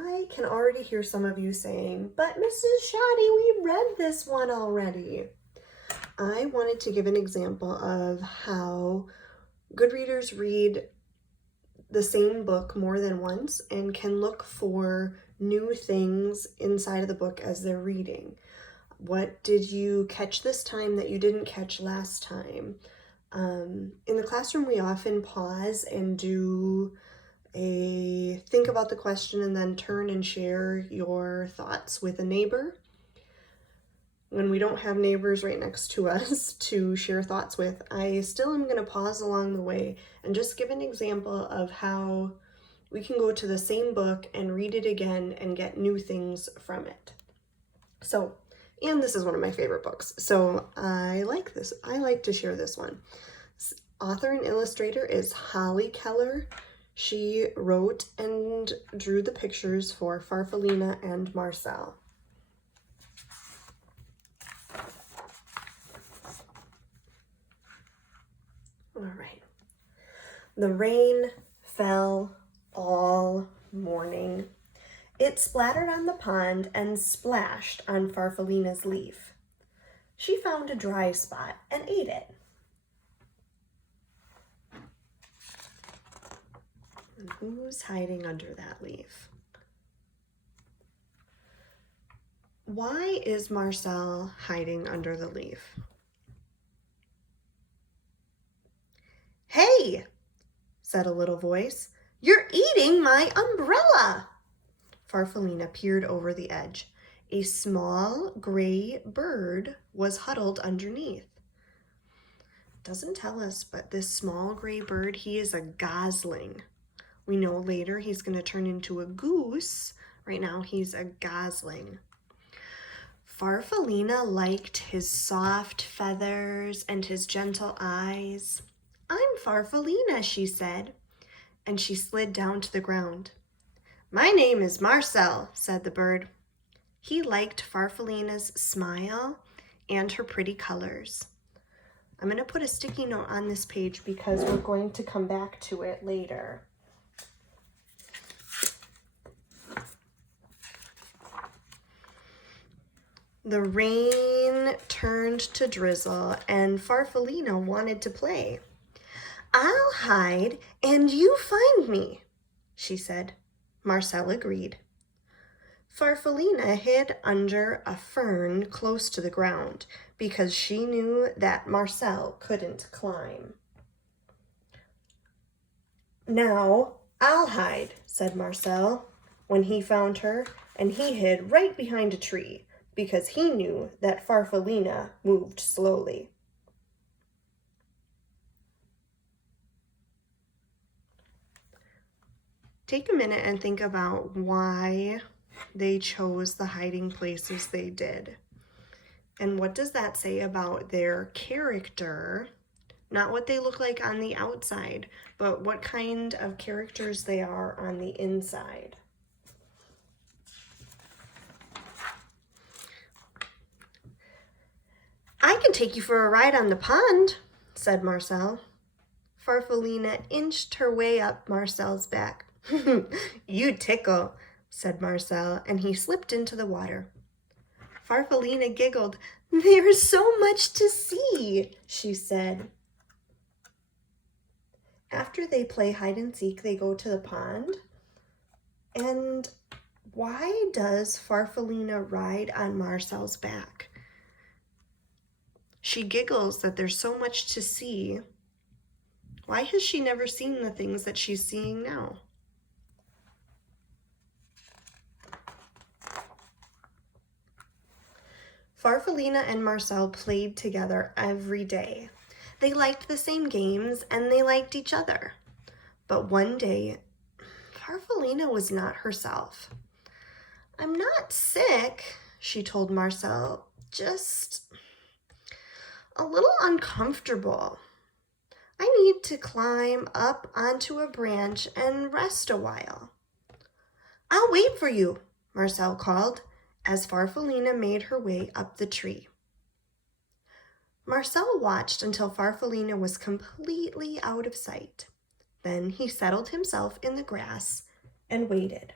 I can already hear some of you saying, but Mrs. Shoddy, we read this one already. I wanted to give an example of how good readers read the same book more than once and can look for new things inside of the book as they're reading. What did you catch this time that you didn't catch last time? In the classroom, we often pause and do a think about the question and then turn and share your thoughts with a neighbor. When we don't have neighbors right next to us to share thoughts with, I still am going to pause along the way and just give an example of how we can go to the same book and read it again and get new things from it. So, and this is one of my favorite books, so I like this. I like to share this one. Author and illustrator is Holly Keller. She wrote and drew the pictures for Farfalina and Marcel. All right. The rain fell all morning. It splattered on the pond and splashed on Farfalina's leaf. She found a dry spot and ate it. And who's hiding under that leaf? Why is Marcel hiding under the leaf? "Hey," said a little voice, "you're eating my umbrella." Farfalina peered over the edge. A small gray bird was huddled underneath. Doesn't tell us, but this small gray bird, he is a gosling. We know later he's going to turn into a goose. Right now he's a gosling. Farfalina liked his soft feathers and his gentle eyes. "I'm Farfalina," she said, and she slid down to the ground. "My name is Marcel," said the bird. He liked Farfalina's smile and her pretty colors. I'm going to put a sticky note on this page because we're going to come back to it later. The rain turned to drizzle and Farfalina wanted to play. "I'll hide and you find me," she said. Marcel agreed. Farfalina hid under a fern close to the ground because she knew that Marcel couldn't climb. "Now I'll hide," said Marcel when he found her, and he hid right behind a tree because he knew that Farfalina moved slowly. Take a minute and think about why they chose the hiding places they did. And what does that say about their character? Not what they look like on the outside, but what kind of characters they are on the inside. "I can take you for a ride on the pond," said Marcel. Farfalina inched her way up Marcel's back. "You tickle," said Marcel, and he slipped into the water. Farfalina giggled. "There's so much to see," she said. After they play hide and seek, they go to the pond. And why does Farfalina ride on Marcel's back? She giggles that there's so much to see. Why has she never seen the things that she's seeing now? Farfalina and Marcel played together every day. They liked the same games and they liked each other. But one day, Farfalina was not herself. "I'm not sick," she told Marcel, "just a little uncomfortable. I need to climb up onto a branch and rest a while." "I'll wait for you," Marcel called, as Farfalina made her way up the tree. Marcel watched until Farfalina was completely out of sight. Then he settled himself in the grass and waited.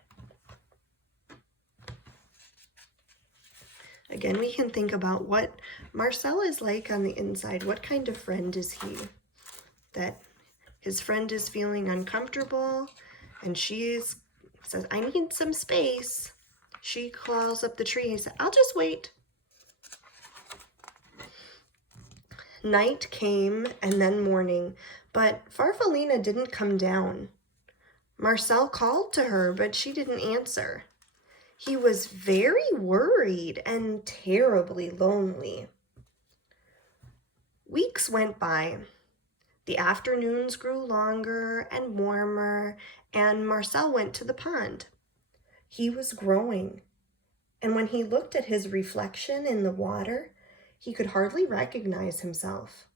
Again, we can think about what Marcel is like on the inside. What kind of friend is he? That his friend is feeling uncomfortable and says, I need some space. She claws up the tree and says, I'll just wait. Night came and then morning, but Farfalina didn't come down. Marcel called to her, but she didn't answer. He was very worried and terribly lonely. Weeks went by. The afternoons grew longer and warmer, and Marcel went to the pond. He was growing, and when he looked at his reflection in the water, he could hardly recognize himself.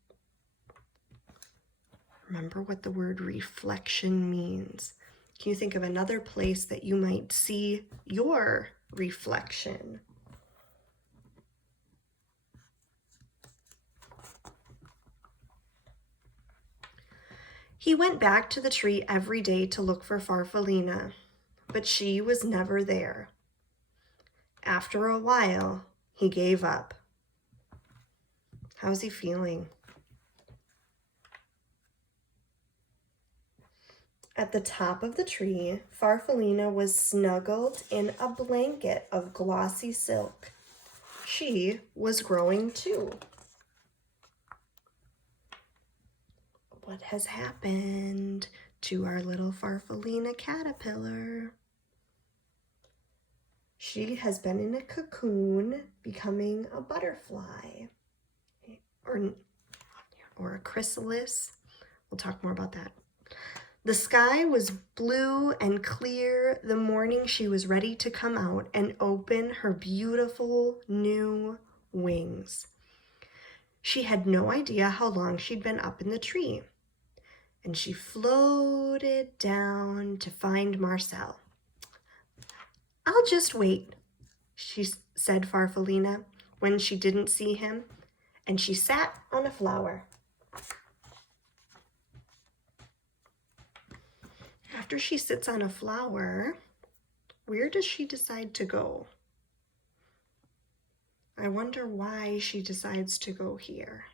Remember what the word reflection means. Can you think of another place that you might see your reflection? He went back to the tree every day to look for Farfalina, but she was never there. After a while, he gave up. How's he feeling? At the top of the tree, Farfalina was snuggled in a blanket of glossy silk. She was growing too. What has happened to our little Farfalina caterpillar? She has been in a cocoon, becoming a butterfly, or a chrysalis. We'll talk more about that. The sky was blue and clear the morning she was ready to come out and open her beautiful new wings. She had no idea how long she'd been up in the tree, and she floated down to find Marcel. I'll just wait, she said Farfalina when she didn't see him, and she sat on a flower. After she sits on a flower, where does she decide to go? I wonder why she decides to go here.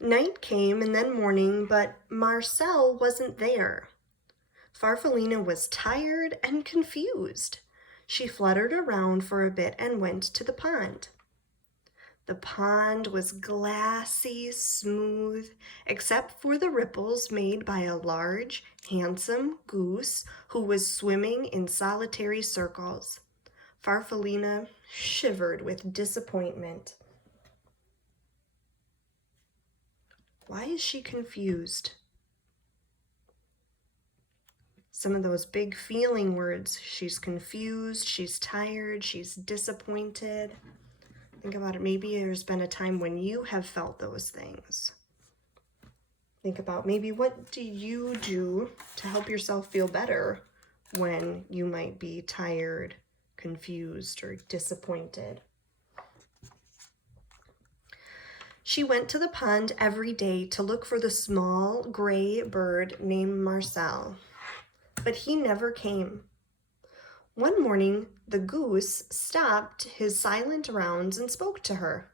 Night came and then morning, but Marcel wasn't there. Farfalina was tired and confused. She fluttered around for a bit and went to the pond. The pond was glassy smooth, except for the ripples made by a large, handsome goose who was swimming in solitary circles. Farfalina shivered with disappointment. Why is she confused? Some of those big feeling words. She's confused, she's tired, she's disappointed. Think about it. Maybe there's been a time when you have felt those things. Think about maybe what do you do to help yourself feel better when you might be tired, confused, or disappointed. She went to the pond every day to look for the small gray bird named Marcel, but he never came. One morning, the goose stopped his silent rounds and spoke to her.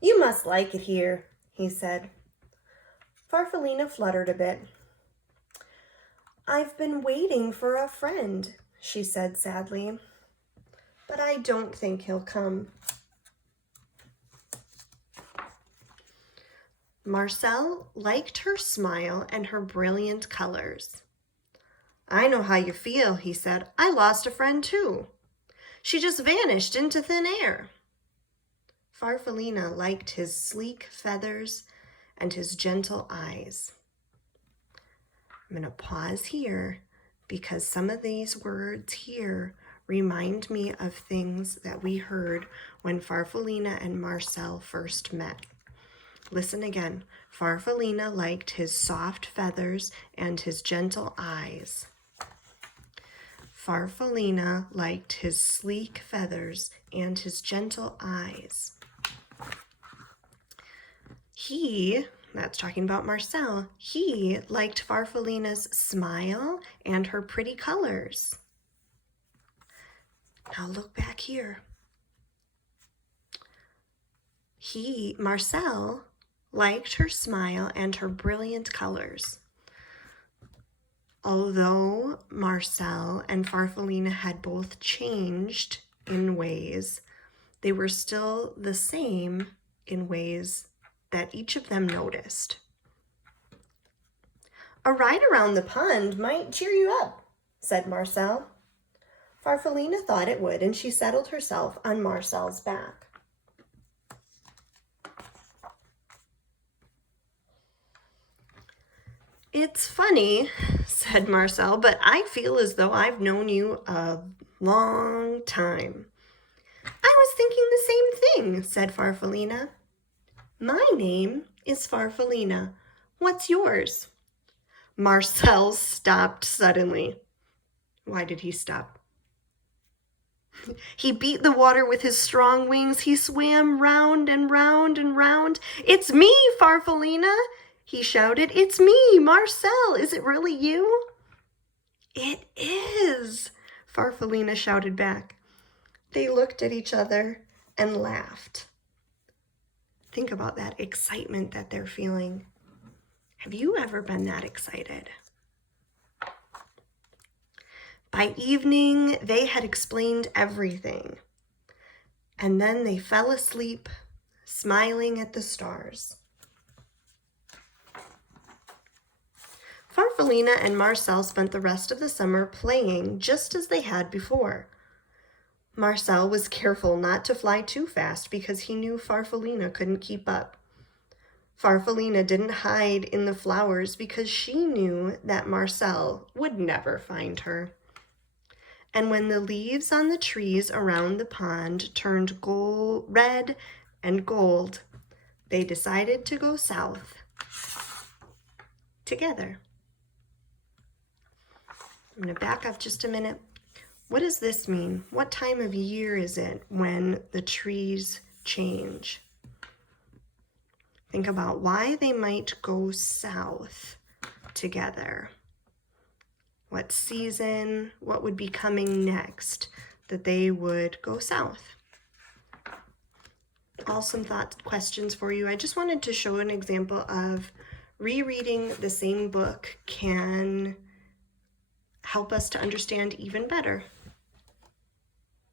You must like it here, he said. Farfalina fluttered a bit. I've been waiting for a friend, she said sadly, but I don't think he'll come. Marcel liked her smile and her brilliant colors. I know how you feel, he said. I lost a friend too. She just vanished into thin air. Farfalina liked his sleek feathers and his gentle eyes. I'm going to pause here because some of these words here remind me of things that we heard when Farfalina and Marcel first met. Listen again. Farfalina liked his soft feathers and his gentle eyes. Farfalina liked his sleek feathers and his gentle eyes. That's talking about Marcel, he liked Farfalina's smile and her pretty colors. Now look back here. Marcel, liked her smile and her brilliant colors. Although Marcel and Farfalina had both changed in ways, they were still the same in ways that each of them noticed. "A ride around the pond might cheer you up," said Marcel. Farfalina thought it would, and she settled herself on Marcel's back. "It's funny," said Marcel, "but I feel as though I've known you a long time." "I was thinking the same thing," said Farfalina. "My name is Farfalina. What's yours?" Marcel stopped suddenly. Why did he stop? He beat the water with his strong wings. He swam round and round and round. "It's me, Farfalina!" he shouted. "It's me, Marcel. Is it really you?" "It is," Farfalina shouted back. They looked at each other and laughed. Think about that excitement that they're feeling. Have you ever been that excited? By evening, they had explained everything, and then they fell asleep, smiling at the stars. Farfalina and Marcel spent the rest of the summer playing just as they had before. Marcel was careful not to fly too fast because he knew Farfalina couldn't keep up. Farfalina didn't hide in the flowers because she knew that Marcel would never find her. And when the leaves on the trees around the pond turned red and gold, they decided to go south together. I'm going to back up just a minute. What does this mean? What time of year is it when the trees change? Think about why they might go south together. What season, what would be coming next that they would go south? All some questions for you. I just wanted to show an example of rereading the same book can help us to understand even better.